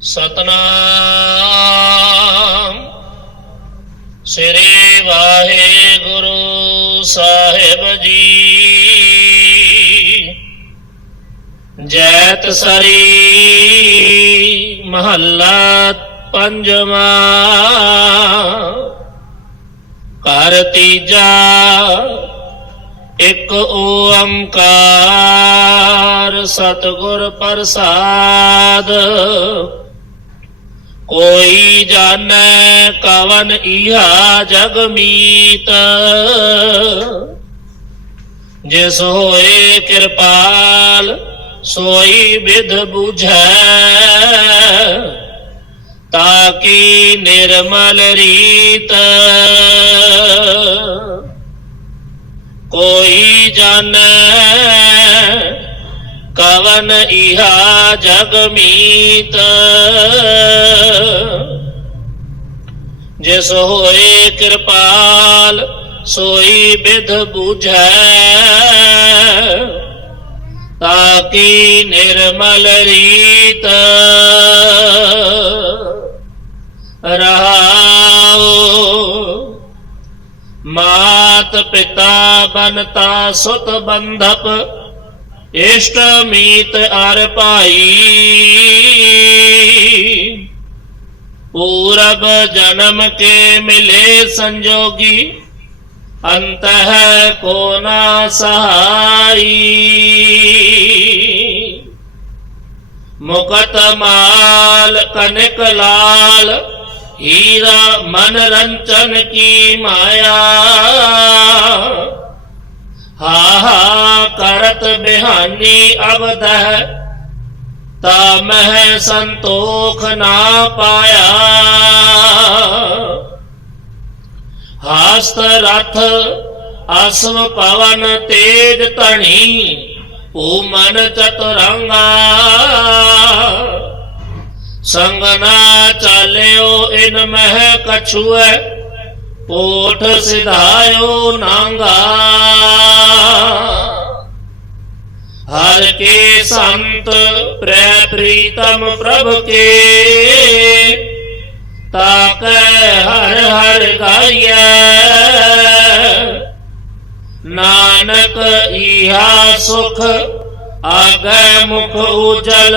ਸਤਨਾਮ। ਸ੍ਰੀ ਵਾਹਿਗੁਰੂ ਸਾਹਿਬ ਜੀ। ਜੈਤ ਸਰੀ ਮਹੱਲਾ ਪੰਜਵਾ। ਘਰ ਤੀਜਾ, ਇਕ ਓੰਕਾਰ। ਸਤਿਗੁਰ ਪ੍ਰਸਾਦ। ਕੋਈ ਜਾਣੈ ਕਵਨ ਇਹਾ ਜਗ ਮੀਤ। ਜਿਸ ਹੋਏ ਕਿਰਪਾਲ, ਸੋਈ ਵਿਧ 부ਝੈ ਤਾਕੀ ਨਿਰਮਲ ਰੀਤ। ਕੋਈ ਜਾਣੈ ਕਵਨ ਇਹਾ ਜਗ ਮੀਤ। ਜਿਸ ਹੋਏ ਕਿਰਪਾਲ, ਸੋਈ ਵਿਧ 부ਝੈ ਤਾਕੀ ਨਿਰਮਲ ਰੀਤ। ਰਹਾਉ, ਮਾਤ ਪਿਤਾ ਬਨਤਾ ਸੁਤ ਬੰਧਪ। इष्टमीत अर पाई पूरब जन्म के मिले संजोगी, अंत को ना सहाई मुकत माल, कनक लाल, हीरा मन रंचन की माया। ਹਾ ਹਾ ਕਰਤ ਬਿਹਾਨੀ ਅਵਦਹ ਤਾ ਮਹਿ ਸੰਤੋਖ ਨਾ ਪਾਇਆ। ਹਾਸਤ ਰਥ ਅਸਮ ਪਵਨ ਤੇਜ ਧਣੀ ਓ ਮਨ ਚਤੁਰੰਗਾ। ਸੰਗਨਾ ਚਾਲਿਓ ਇਨ ਮਹਿ ਕਛੁਐ ਓਠ ਸਿਧਾਇਓ ਨਾਂਗਾ। ਹਰ ਕੇ ਸੰਤ ਪ੍ਰੈ ਪ੍ਰੀਤਮ ਪ੍ਰਭ ਕੇ। ਤਾਕੈ ਹਰ ਹਰ ਗਾਈਐ। ਨਾਨਕ ਈਹਾ ਸੁਖ, ਆਗੈ ਮੁਖ ਉਜਲ।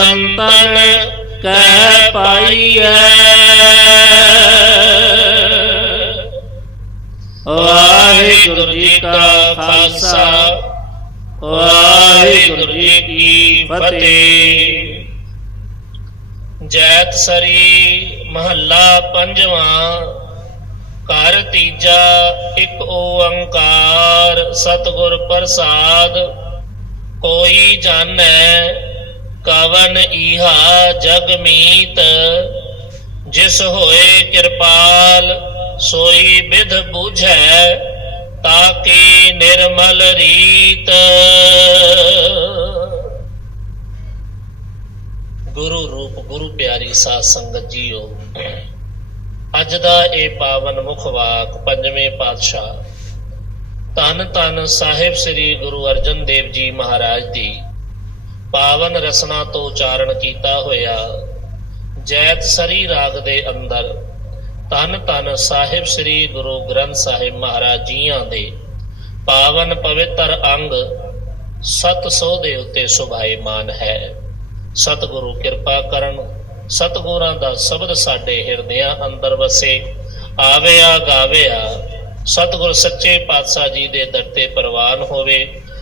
ਸੰਤਨ ਕਹਿ ਪਾਈਐ। ਵਾਹਿਗੁਰੂ ਜੀ ਕਾ ਖਾਲਸਾ, ਵਾਹਿਗੁਰੂ ਜੀ ਕੀ ਫਤਿਹ। ਜੈਤ ਸਰੀ ਮਹੱਲਾ ਪੰਜਵਾਂ, ਘਰ ਤੀਜਾ ਇੱਕ ਓੰਕਾਰ, ਸਤਿਗੁਰ ਪ੍ਰਸਾਦ। ਕੋਈ ਜਾਣੈ ਕਵਨ ਈਹਾ ਜਗ ਮੀਤ, ਜਿਸ ਹੋਏ ਕਿਰਪਾਲ, ਸੋਈ ਵਿਧ ਬੂਝੈ, ਤਾਕੀ ਨਿਰਮਲ ਰੀਤ। ਗੁਰੂ ਰੂਪ, ਗੁਰੂ ਪਿਆਰੀ ਸਾਧ ਸੰਗਤ ਜੀਓ, ਅੱਜ ਦਾ ਇਹ ਪਾਵਨ ਮੁਖ ਵਾਕ ਪੰਜਵੇਂ ਪਾਤਸ਼ਾਹ। ਧੰਨ ਧੰਨ ਸਾਹਿਬ ਸ੍ਰੀ ਗੁਰੂ ਅਰਜਨ ਦੇਵ ਜੀ ਮਹਾਰਾਜ ਦੀ ਪਾਵਨ ਰਸਨਾ ਤੋਂ ਉਚਾਰਨ ਕੀਤਾ ਹੋਇਆ। ਜੈਤ ਸਰੀ ਰਾਗ ਦੇ ਅੰਦਰ ਧੰਨ ਧੰਨ ਸਾਹਿਬ ਸ੍ਰੀ ਗੁਰੂ ਗ੍ਰੰਥ ਸਾਹਿਬ ਮਹਾਰਾਜ ਜੀਆਂ ਦੇ ਪਾਵਨ ਪਵਿੱਤਰ ਅੰਗ 700 ਦੇ ਉੱਤੇ ਸੁਭਾਈਮਾਨ ਹੈ। ਸਤਿਗੁਰੂ ਕਿਰਪਾ ਕਰਨ, ਸਤਿਗੁਰਾਂ ਦਾ ਸ਼ਬਦ ਸਾਡੇ ਹਿਰਦਿਆਂ ਅੰਦਰ ਵਸੇ। ਆਵੇ ਆ ਗਾਵੇ ਆ ਸਤਿਗੁਰ ਸੱਚੇ ਪਾਤਸ਼ਾਹ ਜੀ ਦੇ ਦਰ ਤੇ ਪ੍ਰਵਾਨ ਹੋਵੇ।